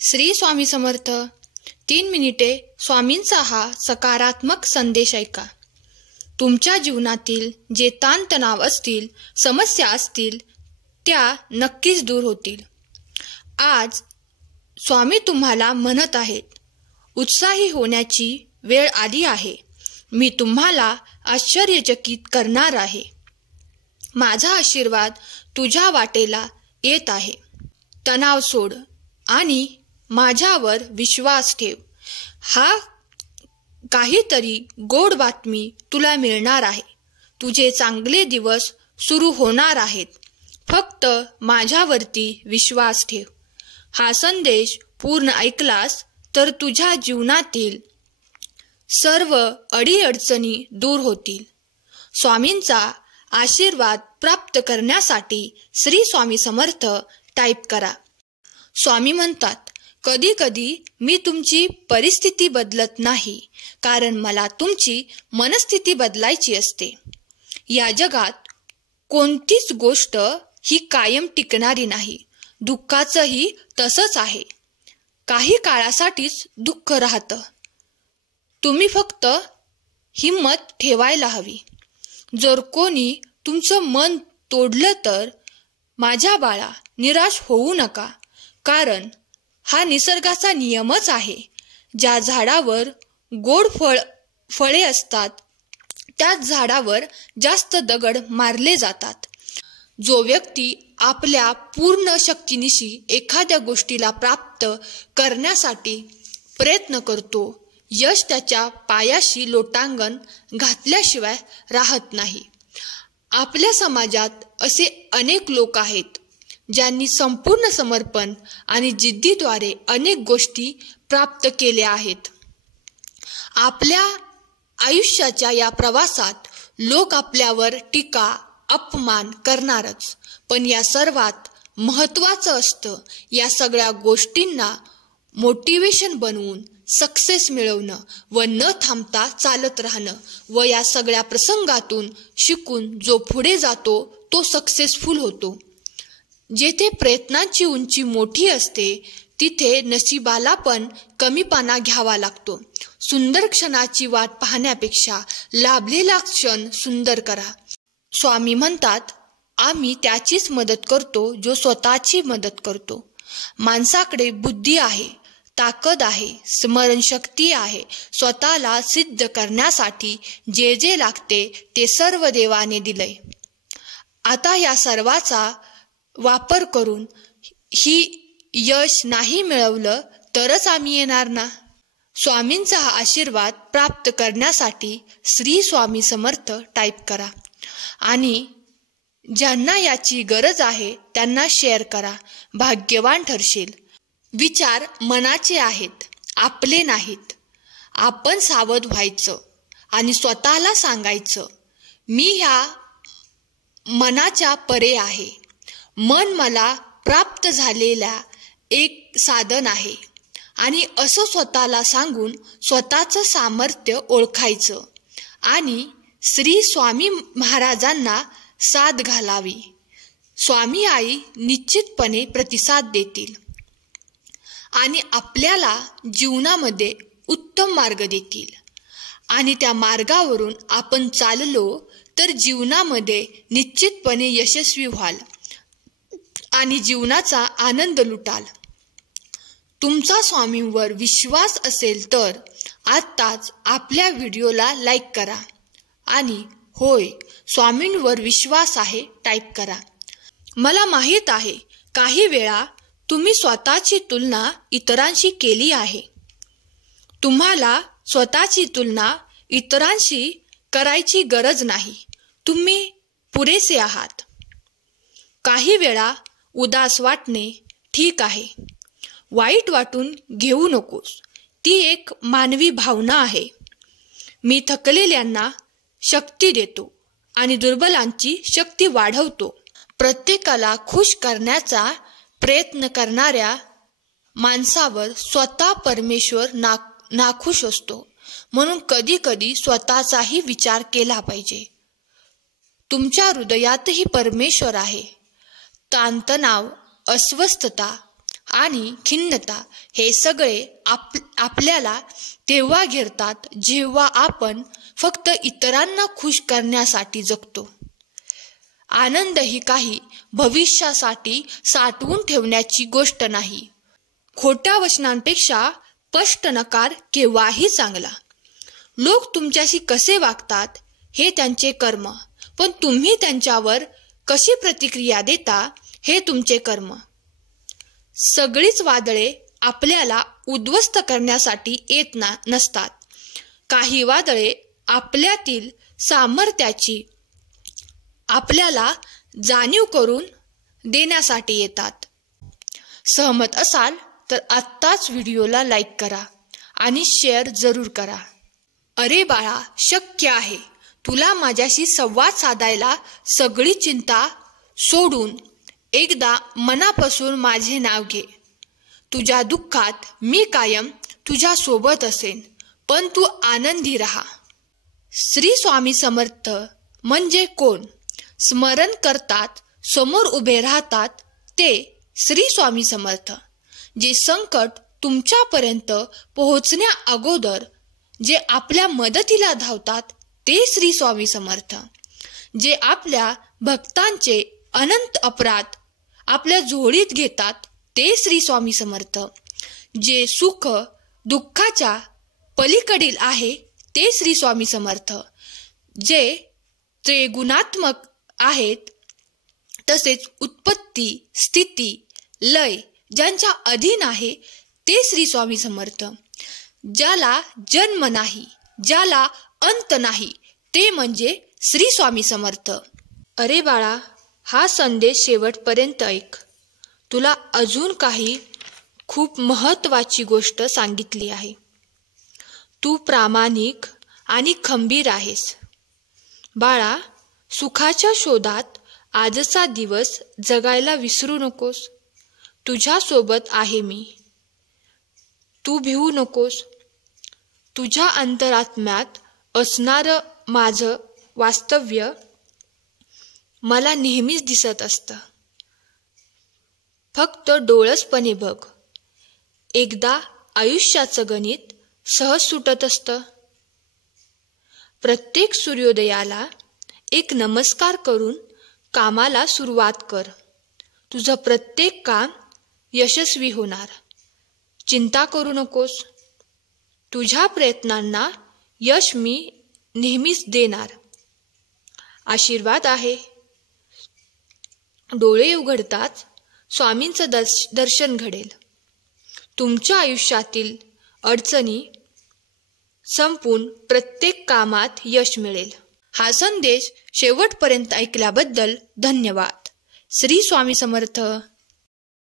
श्री स्वामी समर्थ. 3 मिनिटे स्वामींचा हा सकारात्मक संदेश ऐका. तुमच्या जीवनातील जे ताणतणाव असतील, समस्या असतील, त्या नक्कीच दूर होतील. आज स्वामी तुम्हाला म्हणत आहेत, उत्साही होण्याची वेळ आली आहे. मी तुम्हाला आश्चर्यचकित करणार आहे. माझा आशीर्वाद तुझ्या वाटेला येत आहे. तणाव सोड आणि माझ्यावर विश्वास ठेव. हा काहीतरी गोड बातमी तुला मिळणार आहे. तुझे चांगले दिवस सुरू होणार आहेत. फक्त माझ्यावरती विश्वास ठेव. हा संदेश पूर्ण ऐकलास तर तुझ्या जीवनातील सर्व अडीअडचणी दूर होतील. स्वामींचा आशीर्वाद प्राप्त करण्यासाठी श्री स्वामी समर्थ टाईप करा. स्वामी म्हणतात, कधी कधी मी तुमची परिस्थिती बदलत नाही, कारण मला तुमची मनस्थिती बदलायची असते. या जगात कोणतीच गोष्ट ही कायम टिकणारी नाही. दुःखाचंही तसंच आहे. काही काळासाठीच दुःख राहतं. तुम्ही फक्त हिम्मत ठेवायला हवी. जर कोणी तुमचं मन तोडलं तर माझ्या बाळा निराश होऊ नका, कारण हा निसर्गाचा नियमच आहे. ज्या झाडावर गोड फळे असतात त्याच झाडावर जास्त दगड मारले जातात. जो व्यक्ती आपल्या पूर्ण शक्तीनिशी एखाद्या गोष्टीला प्राप्त करण्यासाठी प्रयत्न करतो, यश त्याच्या पायाशी लोटांगण घातल्याशिवाय राहत नाही. आपल्या समाजात असे अनेक लोक आहेत ज्यांनी संपूर्ण समर्पण आणि जिद्दीद्वारे अनेक गोष्टी प्राप्त केल्या आहेत. आपल्या आयुष्याच्या या प्रवासात लोक आपल्यावर टीका अपमान करणारच, पण या सर्वात महत्त्वाचं असतं या सगळ्या गोष्टींना मोटिवेशन बनवून सक्सेस मिळवणं व न थांबता चालत राहणं व या सगळ्या प्रसंगातून शिकून जो पुढे जातो तो सक्सेसफुल होतो. जेथे प्रयत्नांची उंची मोठी असते तिथे नशिबाला पण कमीपणा घ्यावा लागतो. सुंदर क्षणाची वाट पाहण्यापेक्षा लाभलेला क्षण सुंदर करा. स्वामी म्हणतात, आम्ही त्याचीच मदत करतो जो स्वतःची मदत करतो. माणसाकडे बुद्धी आहे, ताकद आहे, स्मरणशक्ती आहे. स्वतःला सिद्ध करण्यासाठी जे जे लागते ते सर्व देवाने दिलंय. आता या सर्वाचा वापर करून ही यश नाही मिळवलं तरच आम्ही येणार ना. स्वामींचा हा आशीर्वाद प्राप्त करण्यासाठी श्री स्वामी समर्थ टाईप करा आणि ज्यांना याची गरज आहे त्यांना शेअर करा. भाग्यवान ठरशील. विचार मनाचे आहेत, आपले नाहीत. आपण सावध व्हायचं आणि स्वतःला सांगायचं, मी ह्या मनाच्या परे आहे. मन मला प्राप्त झालेल्या एक साधन आहे आणि असं स्वतःला सांगून स्वतःचं सामर्थ्य ओळखायचं आणि श्री स्वामी महाराजांना साथ घालावी. स्वामी आई निश्चितपणे प्रतिसाद देतील आणि आपल्याला जीवनामध्ये उत्तम मार्ग देतील आणि त्या मार्गावरून आपण चाललो तर जीवनामध्ये निश्चितपणे यशस्वी व्हाल आणि जीवनाचा आनंद लुटाल. तुमचा स्वामींवर विश्वास असेल तर आत्ताच आपल्या व्हिडिओला लाईक करा आणि होय, स्वामींवर विश्वास आहे टाईप करा. मला माहीत आहे काही वेळा तुम्ही स्वतःची तुलना इतरांशी केली आहे. तुम्हाला स्वतःची तुलना इतरांशी करायची गरज नाही. तुम्ही पुरेसे आहात. काही वेळा उदास वाटणे ठीक आहे. वाईट वाटून घेऊ नकोस. ती एक मानवी भावना आहे. मी थकलेल्यांना शक्ती देतो आणि दुर्बलांची शक्ती वाढवतो. प्रत्येकाला खुश करण्याचा प्रयत्न करणाऱ्या माणसावर स्वतः परमेश्वर नाखुश असतो. म्हणून कधी कधी स्वतःचाही विचार केला पाहिजे. तुमच्या हृदयातही परमेश्वर आहे. ताणतणाव, अस्वस्थता आणि खिन्नता हे सगळे आपल्याला तेव्हा घेरतात जेव्हा आपण फक्त इतरांना खुश करण्यासाठी जगतो. आनंद ही काही भविष्यासाठी साठवून ठेवण्याची गोष्ट नाही. खोट्या वचनांपेक्षा स्पष्ट नकार केव्हाही चांगला. लोक तुमच्याशी कसे वागतात हे त्यांचे कर्म, पण तुम्ही त्यांच्यावर कशी प्रतिक्रिया देता हे तुमचे कर्म. सगळीच वादळे आपल्याला उद्ध्वस्त करण्यासाठी येत नसतात. काही वादळे आपल्यातील सामर्थ्याची आपल्याला जाणीव करून देण्यासाठी येतात. सहमत असाल तर आत्ताच व्हिडिओला लाईक करा आणि शेअर जरूर करा. अरे बाळा, शक्य आहे. तुला माझ्याशी संवाद साधायला सगळी चिंता सोडून एकदा मनापासून माझे नाव घे. तुझ्या दुःखात मी कायम तुझ्या सोबत असेन, पण तू आनंदी राहा. श्री स्वामी समर्थ म्हणजे कोण? स्मरण करतात, समोर उभे राहतात ते श्री स्वामी समर्थ. जे संकट तुमच्यापर्यंत पोहोचण्या अगोदर जे आपल्या मदतीला धावतात ते श्री स्वामी समर्थ. जे आपल्या भक्तांचे अनंत अपराध आपल्या झोळीत घेतात ते श्री स्वामी समर्थ. जे सुख दुःखाच्या पलीकडील आहे ते श्री स्वामी समर्थ. जे त्रिगुणात्मक आहेत तसेच उत्पत्ती स्थिती लय ज्यांच्या अधीन आहे ते श्री स्वामी समर्थ. ज्याला जन्म नाही, ज्याला अंत नाही ते म्हणजे श्री स्वामी समर्थ. अरे बाळा, हा संदेश शेवटपर्यंत ऐक. तुला अजून काही खूप महत्त्वाची गोष्ट सांगितली आहे. तू प्रामाणिक आणि खंबीर आहेस. बाळा, सुखाच्या शोधात आजचा दिवस जगायला विसरू नकोस. तुझ्यासोबत आहे मी. तू भिवू नकोस. तुझ्या अंतरात्म्यात असणारं माझं वास्तव्य मला नेहमीच दिसत असतं. फक्त डोळसपणे बघ. एकदा आयुष्याचं गणित सहज सुटत असतं. प्रत्येक सूर्योदयाला एक नमस्कार करून कामाला सुरुवात कर. तुझं प्रत्येक काम यशस्वी होणार. चिंता करू नकोस. तुझ्या प्रयत्नांना यश मी नेहमीच देणार. आशीर्वाद आहे. डोळे उघडताच स्वामींचं दर्शन घडेल. तुमच्या आयुष्यातील अडचणी संपून प्रत्येक कामात यश मिळेल. हा संदेश शेवटपर्यंत ऐकल्याबद्दल धन्यवाद. श्री स्वामी समर्थ.